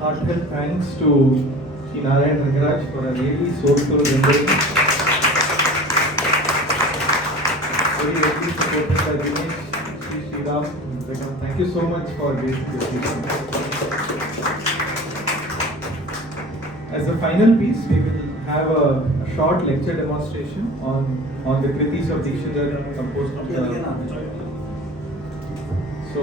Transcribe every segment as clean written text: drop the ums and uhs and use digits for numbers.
heartfelt thanks to Narayan Rangaraj for a really soulful rendering. Very heavily supported by Dinesh, Sri Ram. Thank you so much for gracing this evening. As a final piece, we will have a short lecture demonstration on the kritis of Dikshitar composed of the. So,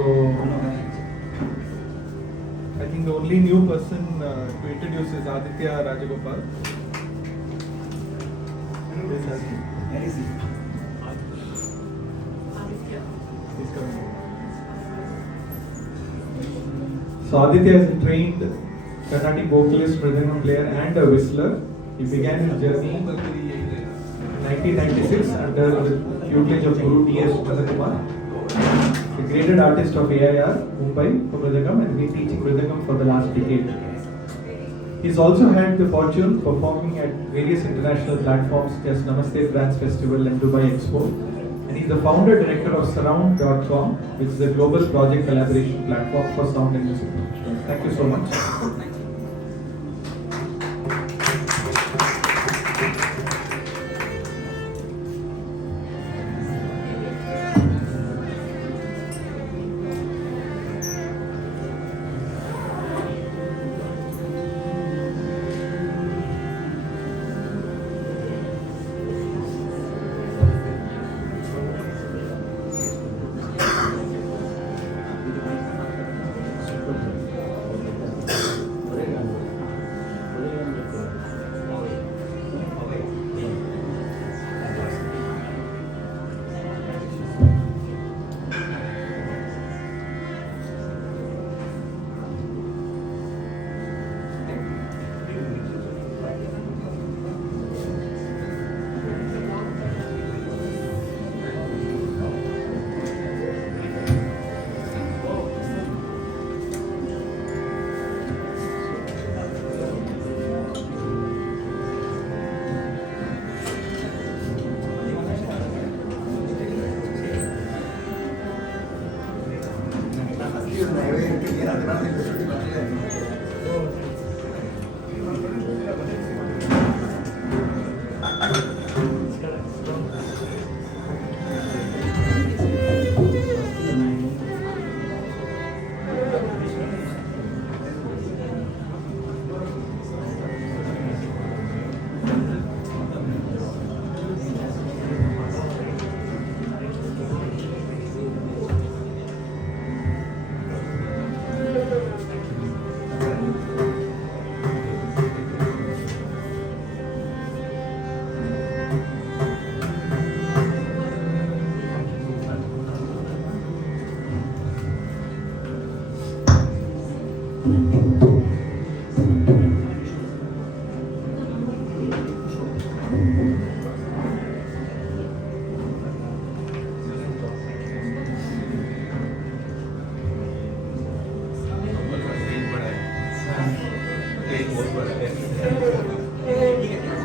I think the only new person to introduce is Aditya Rajagopal. Where is he? He's coming. So Aditya is a trained Carnatic vocalist, mridangam player and a whistler. He began his journey in 1996 under the tutelage of Guru T.S. Chandrakumar, the graded artist of AIR, Mumbai, for mridangam, and been teaching mridangam for the last decade. He's also had the fortune performing at various international platforms such as Namaste Trance Festival and Dubai Expo. And he's the founder director of Surround.com, which is a global project collaboration platform for sound and music. Thank you so much.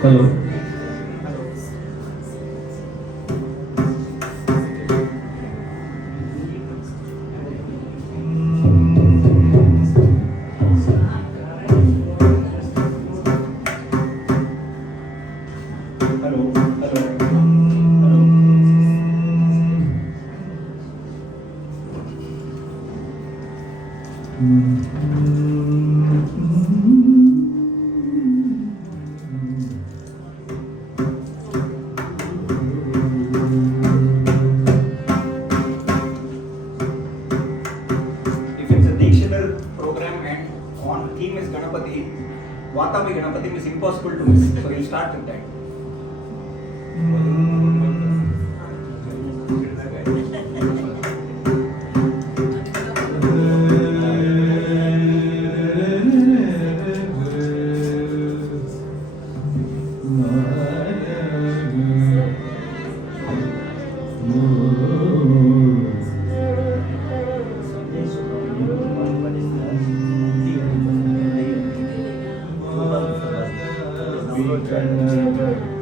Hello. Theme is Ganapati, Vatami Ganapati is impossible to miss. So we'll start with that. Iconography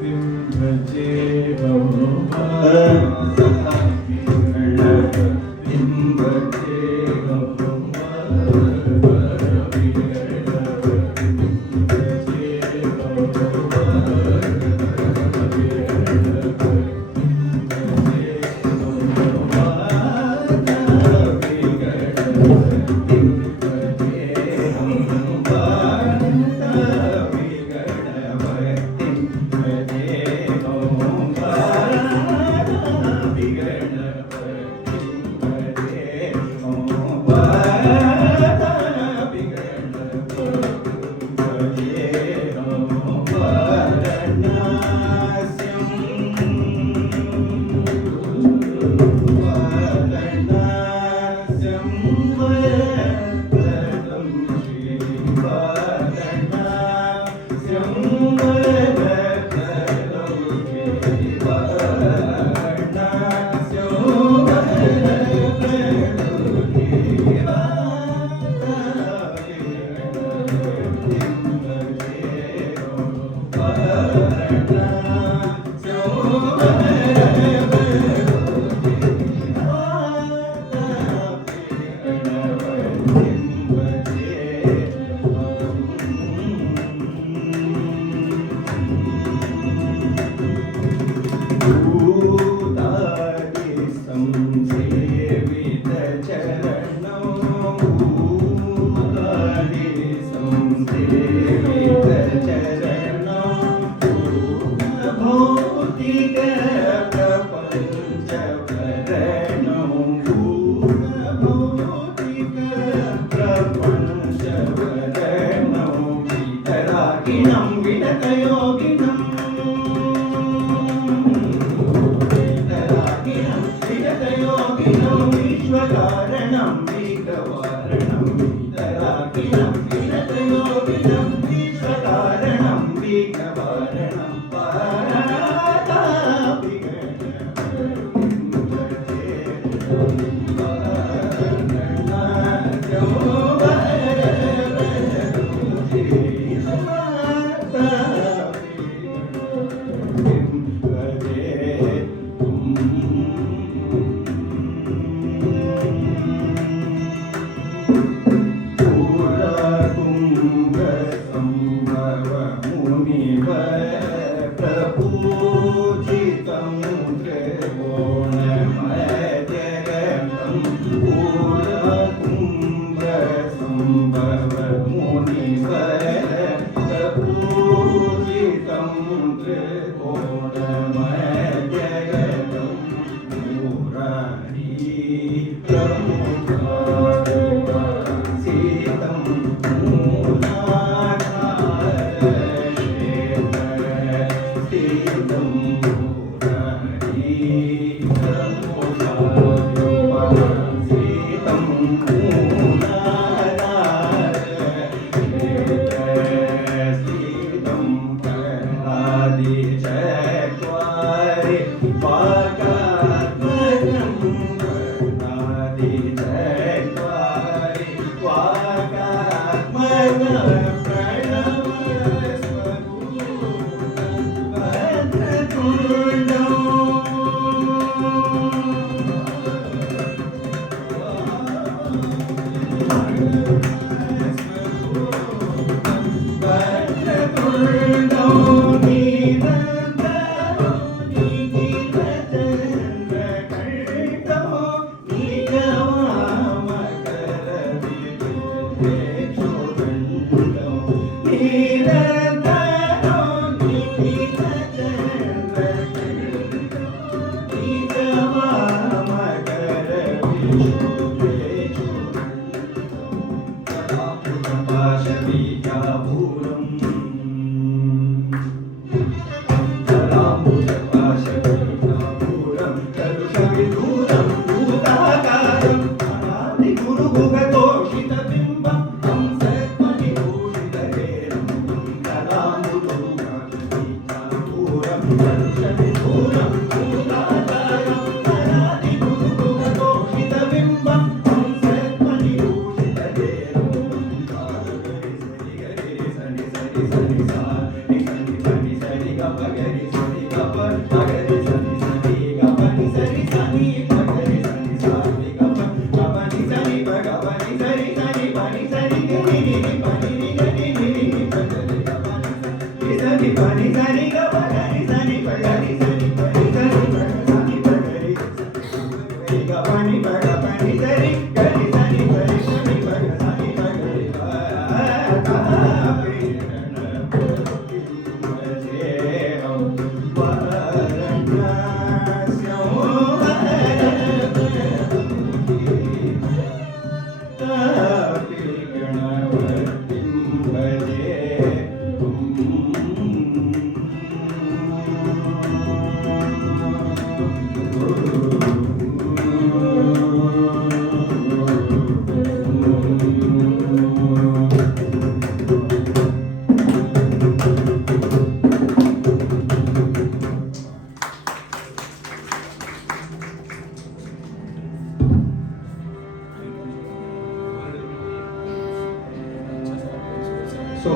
So,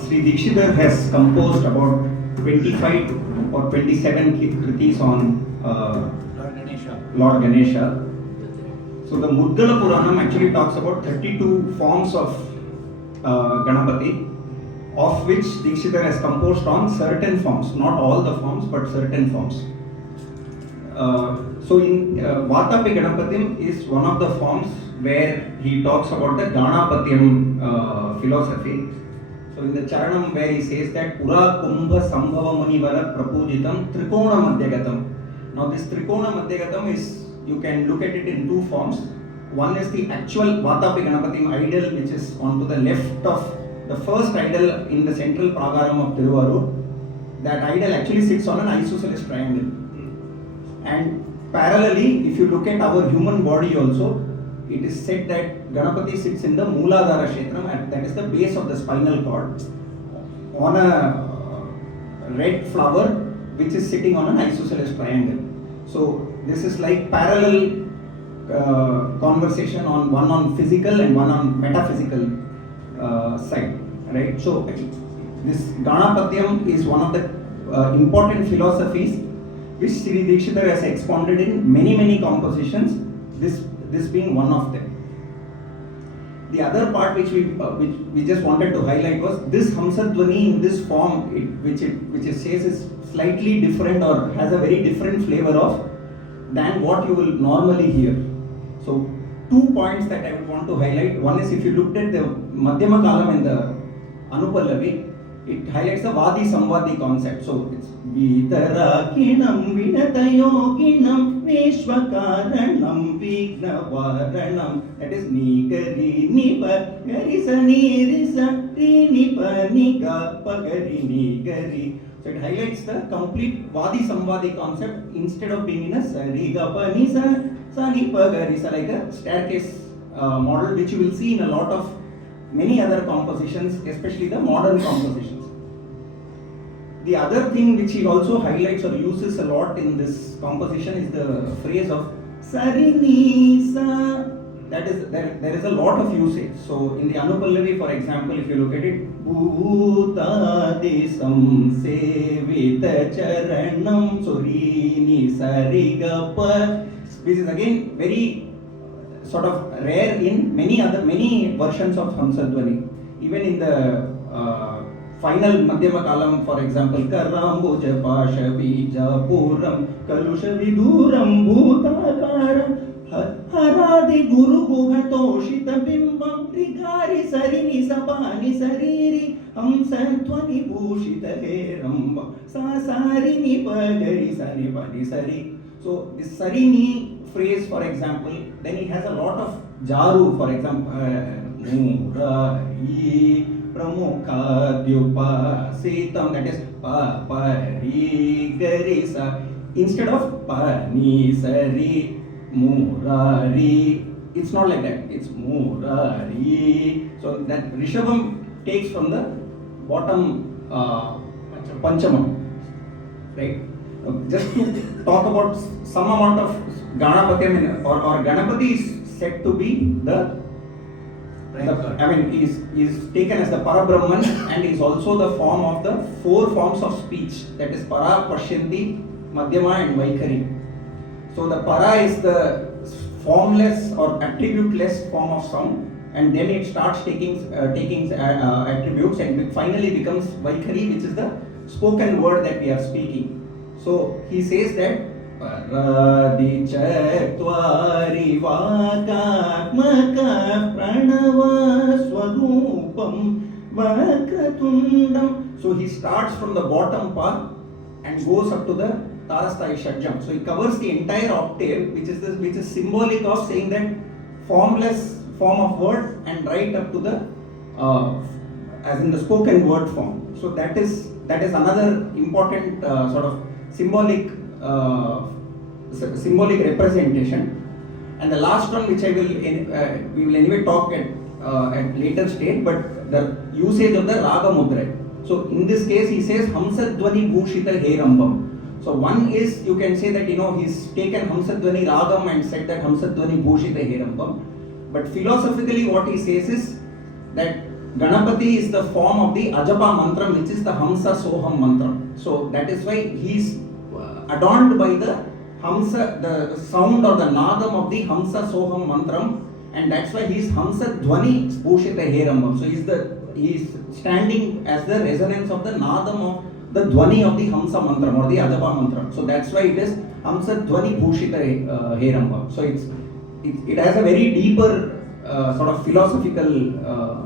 Sri Dikshitar has composed about 25 or 27 kritis on Lord Ganesha. So the Muddala Puranam actually talks about 32 forms of Ganapati, of which Dikshitar has composed on certain forms, not all the forms, but certain forms. So in Vatapi Ganapatim is one of the forms where he talks about the Ganapatyam philosophy. So in the Charanam where he says that Pura Kumbha Sambhava Munivara Prapujitam Trikona Madhyagatam. Now this Trikona Madhyagatam is, you can look at it in two forms. One is the actual Vatapi Ganapatim idol, which is onto the left of the first idol in the central Pragaram of Tiruvarur. That idol actually sits on an isosceles triangle. And parallelly, if you look at our human body also, it is said that Ganapati sits in the Mooladhara Kshetram, that is the base of the spinal cord, on a red flower which is sitting on an isosceles triangle. So this is like parallel conversation on one on physical and one on metaphysical side, right? So this Ganapatyam is one of the important philosophies which Sri Dikshitar has expounded in many compositions. This being one of them. The other part which we just wanted to highlight was this Hamsadvani in this form, which it says is slightly different or has a very different flavor of than what you will normally hear. So 2 points that I would want to highlight. One is, if you looked at the Madhyama Kalam in the Anupallavi, it highlights the Vadi Samvadi concept. So it's Vitarakinam Vinatayoginam Vishwakaranam Vignavaranam. That is Nikari Nipa Garisani Risa Nipa Niga Pagari Nigari. So it highlights the complete Vadi Samvadi concept instead of being in a Sarigapa Nisa Sanipa Garisa, like a staircase model, which you will see in a lot of many other compositions, especially the modern compositions. The other thing which he also highlights or uses a lot in this composition is the phrase of Sarinisa. That is, there is a lot of usage. So in the Anupallavi, for example, if you look at it, Bhutadisam Sevita Charanam Surini Sarigapa, which is again very sort of rare in many versions of Hamsadvani. Even in the final Madhyama Kalam, for example, Karambuja Pasha Bija Puram Kalusha Viduram Bhutakaram Haradi Guru Guhatoshita Bimbam Rigari Sarini Sabani Sariri Hamsadvani Bhushita Heramba Sasarini Pagari Sani Pani Sari. So this Sarini phrase, for example, then it has a lot of Jaru, for example, Murari Pramukha Sitam, that is Pa Pari Garisa. Instead of Pani Sari Murari, it's not like that, it's Murari. So that Rishabam takes from the bottom Panchamam, right? Just to talk about some amount of Ganapatyam, or Ganapati is said to be is taken as the Parabrahman, and is also the form of the 4 forms of speech, that is Para, Pashyanti, Madhyama and Vaikari. So the Para is the formless or attributeless form of sound, and then it starts taking attributes, and it finally becomes Vaikari, which is the spoken word that we are speaking. So he says that Paradi Chatvari Vakatmaka Pranava Swarupam Vakratundam. So he starts from the bottom part and goes up to the Tarasthai Shadjam. So he covers the entire octave, which is symbolic of saying that formless form of word, and right up to the as in the spoken word form. So that is another important sort of symbolic representation. And the last one, which we will anyway talk at later stage, but the usage of the Raga Mudra. So in this case, he says Hamsadvani Bhushita Herambam. So one is, you can say that he's taken Hamsadvani Ragam and said that Hamsadvani Bhushita Herambam. But philosophically, what he says is that Ganapati is the form of the Ajapa mantra, which is the Hamsa Soham mantra. So that is why he is adorned by the Hamsa, the sound or the nadam of the Hamsa Soham mantram, and that's why he is Hamsa Dhvani Bhushita Herambam. So he is standing as the resonance of the nadam of the Dhvani of the Hamsa mantram or the Ajapa mantram. So that's why it is Hamsa Dhvani Bhushita Herambam. So it has a very deeper sort of philosophical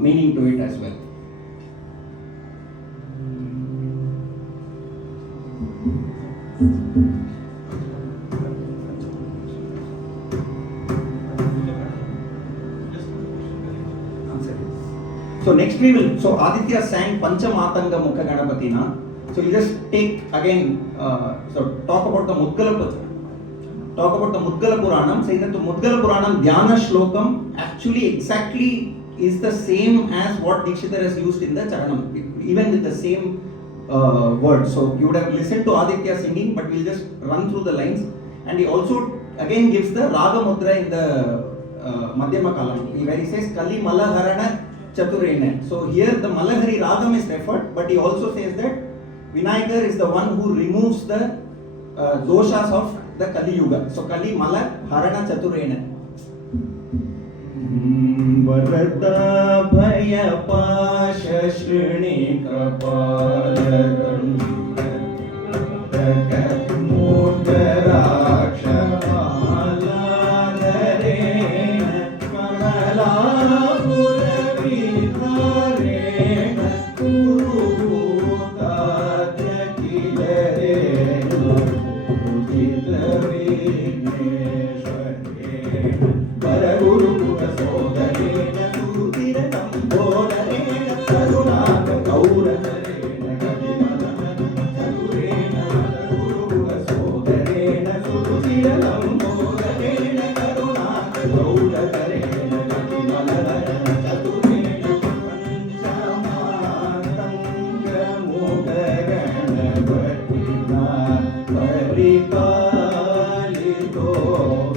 meaning to it as well. So next we will, so Aditya sang Panchamatanga Mukha Ganapatina. So you just take again, so talk about the Mudgala Puranam, saying that the Mudgala Puranam Dhyana Shlokam actually exactly is the same as what Dikshitar has used in the Charanam, even with the same words. So you would have listened to Aditya singing, but we'll just run through the lines. And he also again gives the Raga Mudra in the Madhyama Kalam, where he says Kali Malaharana Chaturena. So here the Malahari Ragam is referred, but he also says that Vinayakar is the one who removes the doshas of the Kali Yuga. So Kali Malaharana Chaturena. Varata Bhaya Pasha Shrini Kapaladam Takat Mudaraksha Maladarena Kamala Puravidharena Kuruta Jakilarena Ujilavineshwarena Paraguru Sodarena Kurutirana Bodharena Karunaka Gauraharena Kadimalana Karurena Guru Sodarena Kurutirana Bodharena Karunaka Gauraharena Kadimalana Chaturena Panchamatanga Mudagana Vatina Paripalitoham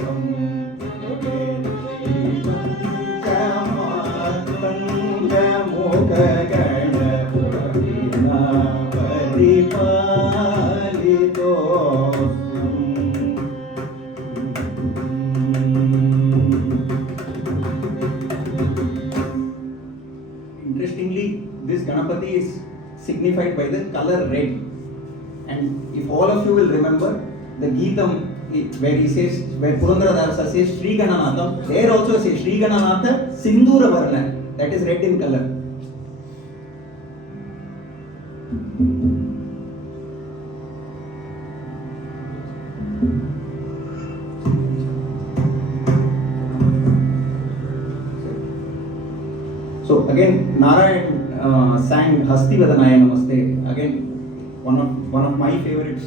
Interestingly, this Ganapati is signified by the color red. And if all of you will remember, the Geetam, where he says, where Purandaradasa says Sri Gananatham, there also says Sri Gananatha Sindura Varna, that is red in color. So again, Narayan sang Hasti vadanaya namaste. Again, one of my favorites.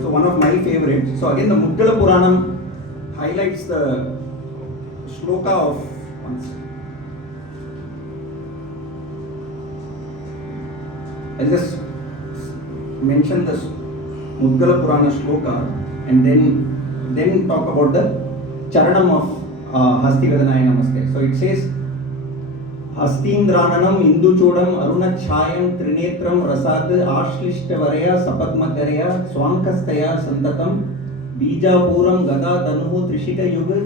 So one of my favorites. So again, the Mudgala Puranam highlights the shloka of I'll just mention this Mudgala Purana shloka and then talk about the Charanam of Hasti vadanaya namaste. So it says Hastindrananam Induchodam Arunachayam Trinetram Rasad Ashlishtvaraya Sapadmakaraya Swankastaya Santatam Bijapuram Gada Danuhu Trishika Yuga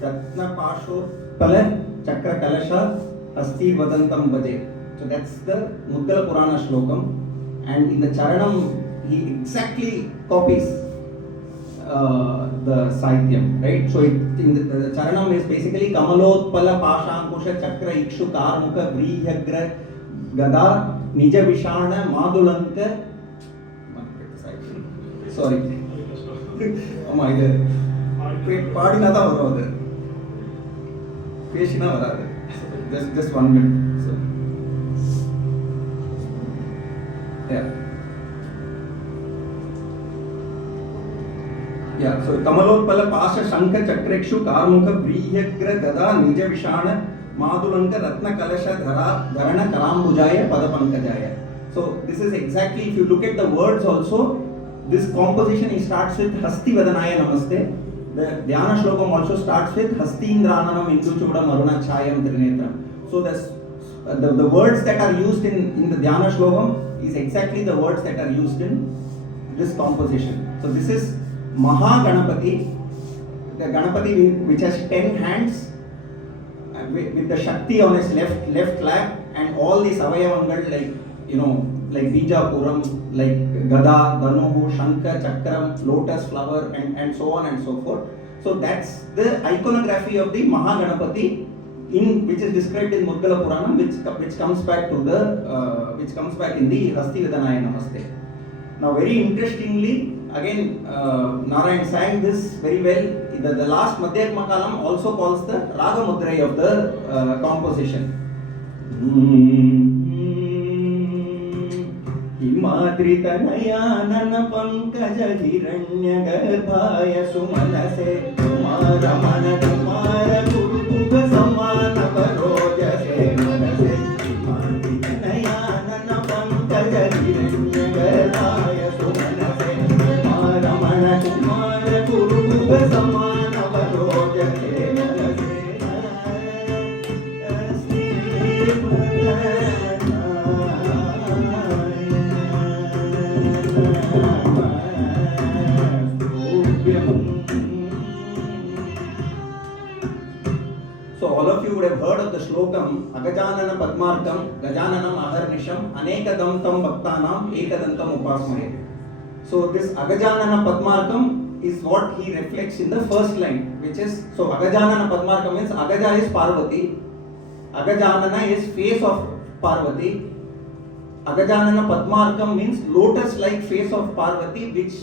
Ratna Pasho Pala Chakra Kalasha Hasti Vadantam Bhaje. So that's the Mudgala Purana shlokam, and in the Charanam he exactly copies the Sahityam, right? So in the Charanam is basically Kamalotpala Pashankusha Chakra Ikshu Karmuka Vrihagra Gada Nija Vishana Madulanka. Sorry. Oh my God. Party nada varadu. Peshina varadu. Just 1 minute. So, yeah, so Kamalotpala Pasha Shankha Chakrakshu Karmuka Vrihagra Gada Nija Vishana Madulanka Ratna Kalasha Dharana Kalambujaya Padapankajaya. So this is exactly, if you look at the words also, this composition he starts with Hasti vadanaya namaste. the Dhyana Shlokam also starts with Hastindrananam Induchuda Maruna Chayam Trinetra. So the words that are used in the Dhyana Shlokam is exactly the words that are used in this composition. So this is Maha Ganapati, the Ganapati which has 10 hands with the Shakti on his left lap, and all these avayavangal like Bijapuram, like Gada, Dhanuhu, Shankha, Chakram, lotus flower, and so on and so forth. So that's the iconography of the Mahaganapati, which is described in Mudgala Puranam, which comes back in the Hasti Vadanaya Namaste. Now, very interestingly, again Narayan sang this very well. The last Madhyatma Kalam also calls the Raga Mudrai of the composition. Himadritanayana pankaja hiranya garbhaya sumanase kumaramana kumara guruga samana varojase manase Himadritanayana pankaja hiranya garbhaya sumanase kumaramana kumara guruga samana varojase manase So all of you would have heard of the slokam Agajanana Padmarkam Gajananam Aharnisham Anekadam Tam Bhaktanam Ekadantam Upasmaye. So this Agajanana Padmarkam is what he reflects in the first line, which is, so Agajanana Padmarkam means Agaja is Parvati, Agajanana is face of Parvati, Agajanana Padmarkam means lotus like face of Parvati which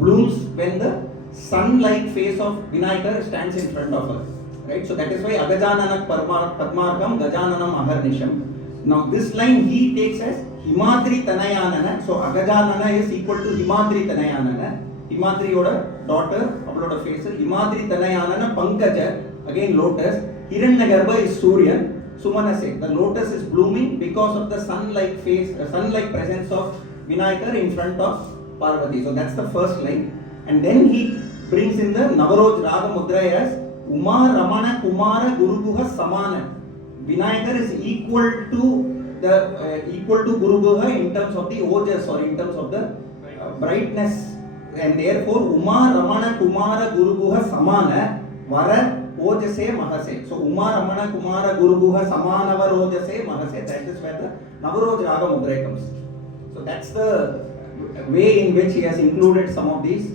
blooms when the sun like face of Vinayaka stands in front of her. Right? So that is why Agajanana Padmarkam Gajananam Aharnisham. Now this line he takes as Himadri Tanayanana. So Agajanana is equal to Himadri Tanayanana. Himadri yoda daughter, avaloda face. Himadri Tanayanana Pankaja, again lotus. Hiranyagarbha is Suryan. Sumanase, the lotus is blooming because of the sun-like face, sun-like presence of Vinayaka in front of Parvati. So that's the first line. And then he brings in the Navaroj Raga Mudra as Uma Ramana Kumara Guruguha Samana. Vinayaka is equal to Guruguha in terms of the ojas or in terms of the brightness, and therefore Uma Ramana Kumara Guruguha Samana Vara Ojase Mahase. So Uma Ramana Kumara Guruguha Samana Vara Ojase Mahase. That is where the Navaroj Raga Mudra comes. So that's the way in which he has included some of these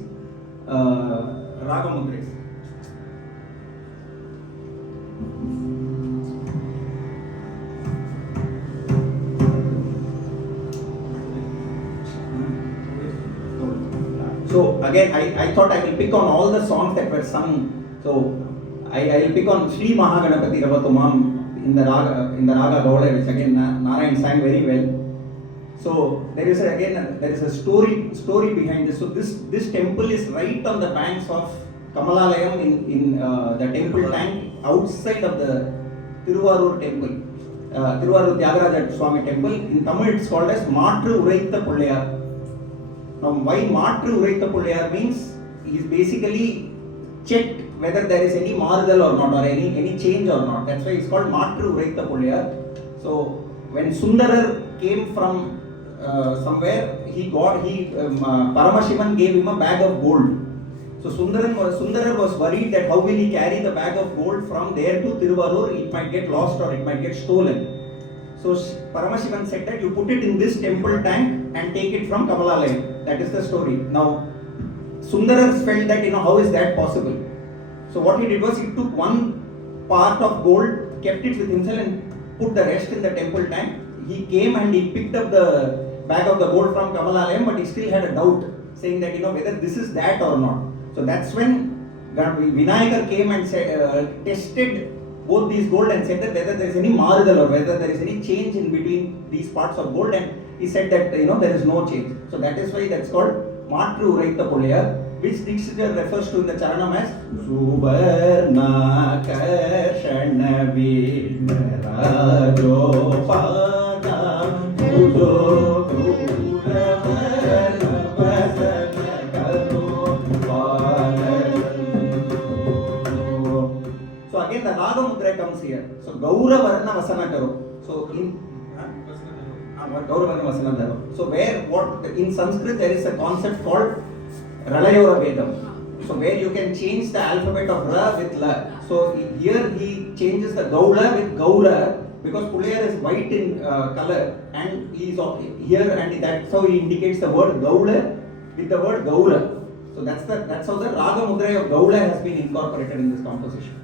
Raga Mudras. So again, I thought I will pick on all the songs that were sung. So I will pick on Sri Mahaganapati Ravatumam in the Raga Gaula, which again Narayan sang very well. So there is a story behind this. So this temple is right on the banks of Kamalalayam in the temple tank outside of the Tiruvarur temple, Tiruvarur Tyagaraja Swami temple. In Tamil it's called as Matru Uraitha Pullayar. Now, why Matru Uraitha Pullayar means he is basically checked whether there is any marudal or not, or any change or not. That's why it's called Matru Uraitha Pullayar. So when Sundarar came from somewhere, Paramashivan gave him a bag of gold. So Sundarar was worried that how will he carry the bag of gold from there to Tiruvarur? It might get lost or it might get stolen. So Paramashivan said that you put it in this temple tank and take it from Kamalalaya. That is the story. Now Sundarar felt that how is that possible? So what he did was he took one part of gold, kept it with himself and put the rest in the temple tank. He came and he picked up the bag of the gold from Kamalalaya, but he still had a doubt, saying that whether this is that or not. So that's when Vinayaka came and tested both these gold and said that whether there is any marudal or whether there is any change in between these parts of gold, and he said that there is no change. So that is why that's called Matru Uraitha Pullayar, which Dikshitar refers to in the Charanam as Subarna Karshana Vinarajo Padam Pujo Kuravana Vasana Karo Padam Gaura Varna Vasana Karo. So in Gaura Varna Vasana Karo. So where what in Sanskrit there is a concept called Ralayora Vedam. So where you can change the alphabet of Ra with La. So here he changes the Gaula with Gaura because Pullayar is white in color and he is here and that's how he indicates the word Gaula with the word Gaura. So that's how the Raga Mudra of Gaula has been incorporated in this composition.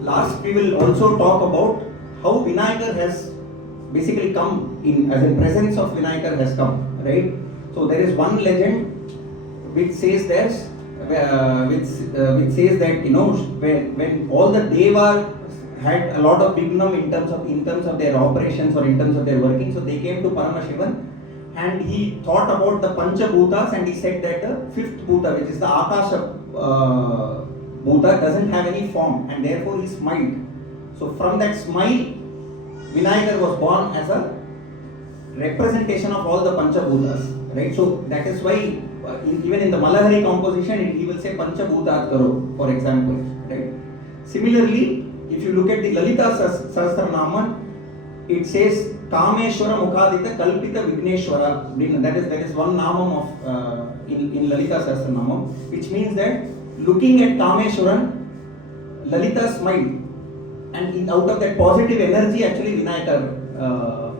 Last we will also talk about how Vinayakar has basically come in, as in presence of Vinayakar has come, right? So there is one legend which says that when all the Devas had a lot of bignam in terms of their operations or in terms of their working, so they came to Paramashivan and he thought about the Pancha Bhutas and he said that the fifth Bhuta, which is the Akasha Bhuta, doesn't have any form and therefore he smiled. So from that smile, Vinayakar was born as a representation of all the Pancha Bhutas, right? So that is why even in the Malahari composition, he will say Pancha Bhutat Karo, for example, right? Similarly, if you look at the Lalita Sahasranama, it says Kameshwara Mukhadita Kalpita Vigneshwara. That is one namam of in Lalita Sahasranama, which means that looking at Kameshwaran, Lalita smiled, and out of that positive energy, actually Vinayakar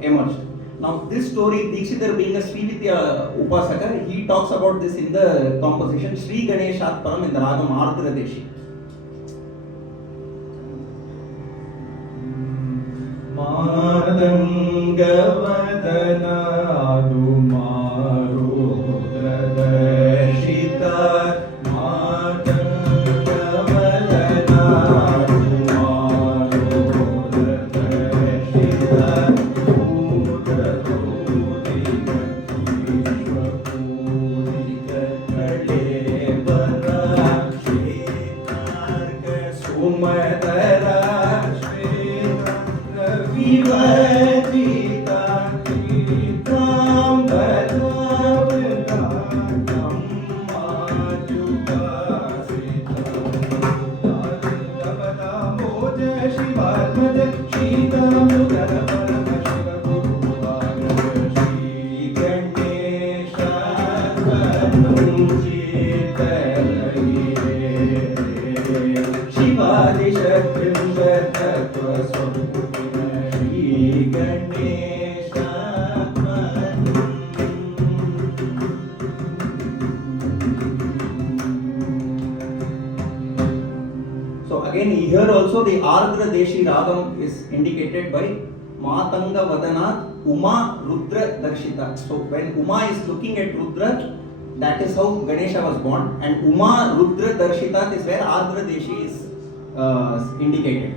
emerged. Now, this story, Dikshitar being a Srividya Upasaka, he talks about this in the composition Sri Ganeshat Param in the Ragam Ardra Deshi. Madangavadana Adumarudradashita Madangavadana Adumarudradashita Here also the Ardra Deshi Ragam is indicated by Matanga Vadanat Uma Rudra Darshita. So when Uma is looking at Rudra, that is how Ganesha was born, and Uma Rudra Darshita is where Ardra Deshi is indicated.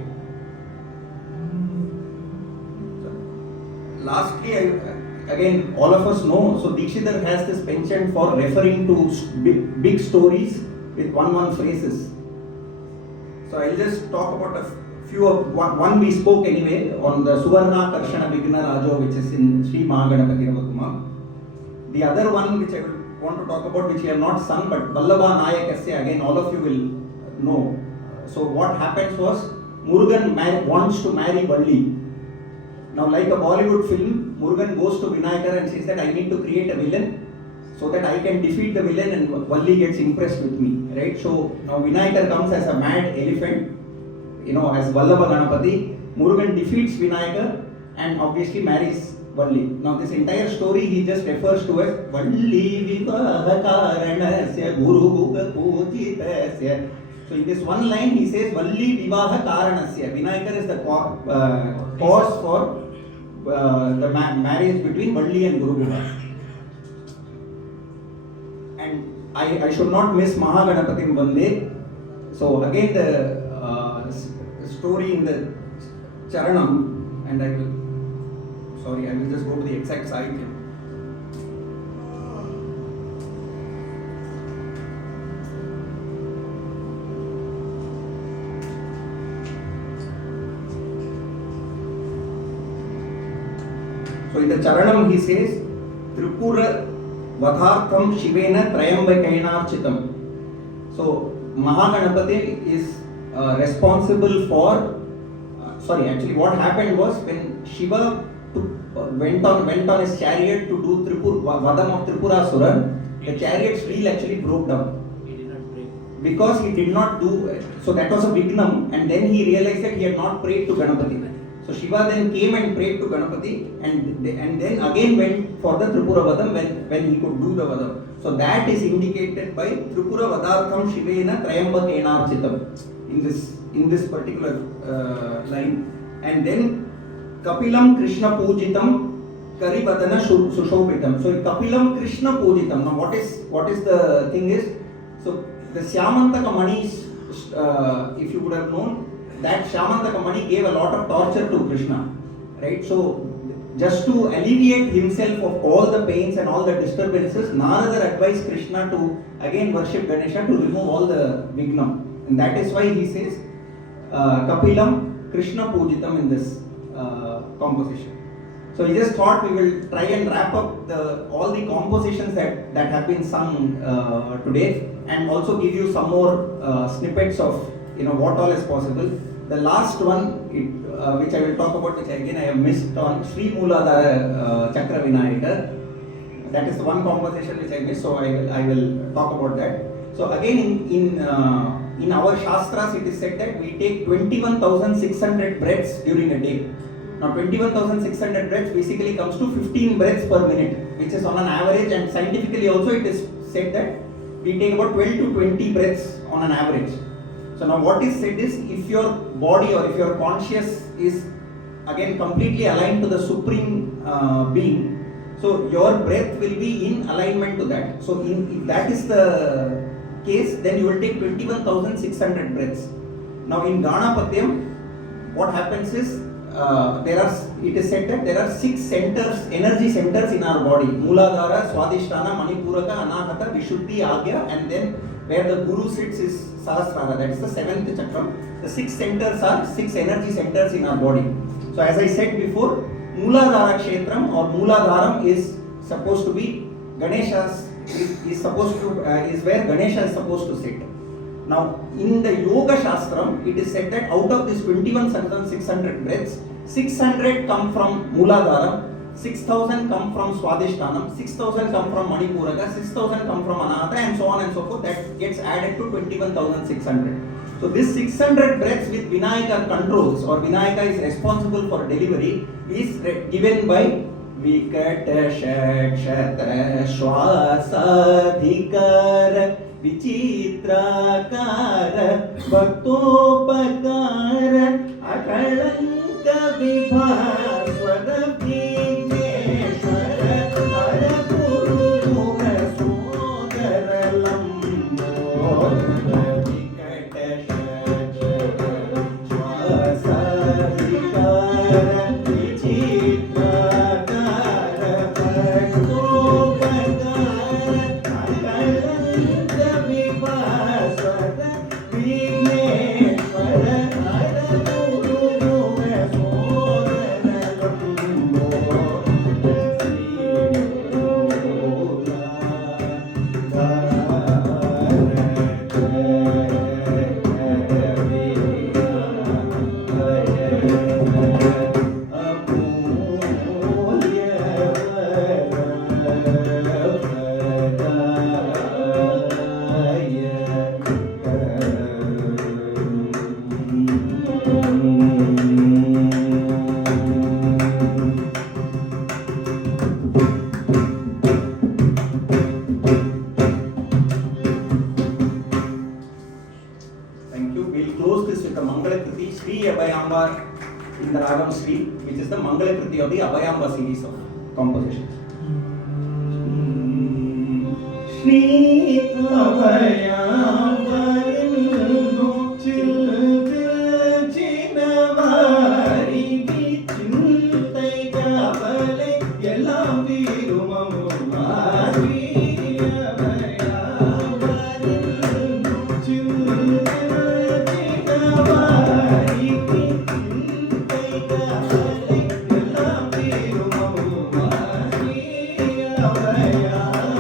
So, lastly, again all of us know, so Dikshitar has this penchant for referring to big stories with one phrases. So I'll just talk about a few of one we spoke anyway on the Suvarna Karshana Vigna Rajo, which is in Sri Mahaganapati Ravatuma. The other one which I want to talk about, which we have not sung, but Vallabha Nayakasya, again all of you will know. So what happens was Murugan wants to marry Valli. Now like a Bollywood film, Murugan goes to Vinayakar and says that I need to create a villain so that I can defeat the villain and Valli gets impressed with me, right? So now Vinayakar comes as a mad elephant, as Vallabha Ganapati. Murugan defeats Vinayakar and obviously marries Valli. Now this entire story he just refers to as Valli Vivaha Karanasya Guru Guga Pujitasya. So in this one line he says Valli Vivaha Karanasya. Vinayakar is the cause for the marriage between Valli and Guru Guga. And I should not miss Mahaganapatim Vande. So again the story in the Charanam, and I will just go to the exact Sahitya. So in the Charanam he says Tripura Vadhartham Shivena Trayambakainarchitam. So Mahaganapati is responsible for. Sorry, actually, what happened was when Shiva went on his chariot to do Vadam of Tripurasura, the chariot's wheel actually broke down. He did not break. Because he did not do, so that was a vignam, and then he realized that he had not prayed to Ganapati. So Shiva then came and prayed to Ganapati, and then again went for the Tripura Vadam when he could do the Vadam. So that is indicated by Tripura Vadartham Shivena Trayambakena Architam in this particular line. And then Kapilam Krishna Pujitam Karivadana Sushobitam. So Kapilam Krishna Pujitam. Now what is the thing is, so the Syamantaka Mani, if you would have known, that Syamantaka Mani gave a lot of torture to Krishna, right? So just to alleviate himself of all the pains and all the disturbances, Narada advised Krishna to again worship Ganesha to remove all the vignam. And that is why he says Kapilam Krishna Pujitam in this composition. So he just thought we will try and wrap up all the compositions that have been sung today, and also give you some more snippets of what all is possible. The last one, which I will talk about, which again I have missed, on Sri Mooladhara Chakra Vinayaka. That is the one composition which I missed, so I will talk about that. So again in our Shastras it is said that we take 21,600 breaths during a day. Now 21,600 breaths basically comes to 15 breaths per minute, which is on an average, and scientifically also it is said that we take about 12 to 20 breaths on an average. So now what is said is, if your body or if your conscious is again completely aligned to the supreme being, so your breath will be in alignment to that. So if that is the case, then you will take 21,600 breaths. Now in Ganapatyam, what happens is, it is said that there are 6 centers, energy centers in our body: Mooladhara, Swadhisthana, Manipuraka, Anahata, Vishuddhi, Agya, and then where the Guru sits is Sahasrara, that is the 7th chakram. The 6 centers are 6 energy centers in our body. So as I said before, Mooladhara Kshetram or Mooladharam is supposed to be Ganesha's, is where Ganesha is supposed to sit. Now, in the Yoga Shastram, it is said that out of this 21,600 breaths, 600 come from Mooladhara, 6,000 come from Swadhisthana, 6,000 come from Manipuraka, 6,000 come from Anahata, and so on and so forth. That gets added to 21,600. So this 600 breaths with Vinayaka controls, or Vinayaka is responsible for delivery, is given by Vikata Shakshatra Shwasadhikara Vichitrakara Bhaktopakara Akalanka Vibhaswara Vigneshwara Arapuru Sodara Lambora Vikata Shakshatra Shwasadhikara Vichitrakara Bhaktopakara Akalanka Vibhaswara Vigneshwara Arapuru Sodara Thank you. We'll close this with the Mangalakriti Sri Abhayambar in the Ragam Sri, which is the Mangalakriti of the Abhayamba series of compositions. Sri Abhayamba Chinavari Chintai Kapale Yellam Virumamma Sri Abhayamba Chinavari Chintai Kapale Yellam Virumamma Sri Abhayamba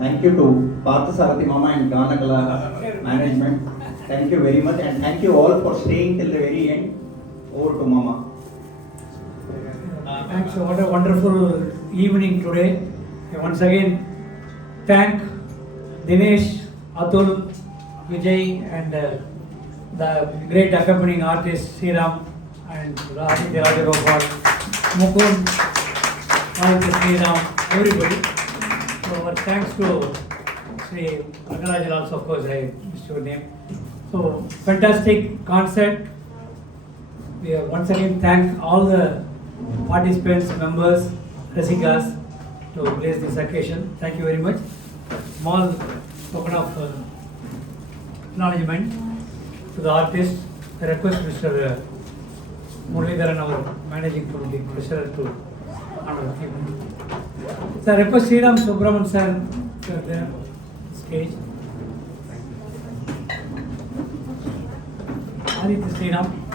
Thank you to Parthasarathi Mama and Ganakala management. Thank you very much, and thank you all for staying till the very end. Over to Mama. Thanks. What a wonderful evening today. I once again thank Dinesh, Atul, Vijay, and the great accompanying artists Sriram and Aditya Rajagopal, Mukund, Aditya Sriram, everybody. So our thanks to Sri Rangarajan also, of course, I missed your name. So fantastic concert. We once again thank all the participants, members, Rasikas to bless this occasion. Thank you very much. Small token of acknowledgement to the artist. I request Mr. Muralidharan, our managing committee treasurer, to honor the people. So I request Sriram Subramanian sir to the stage. Aditya Sriram.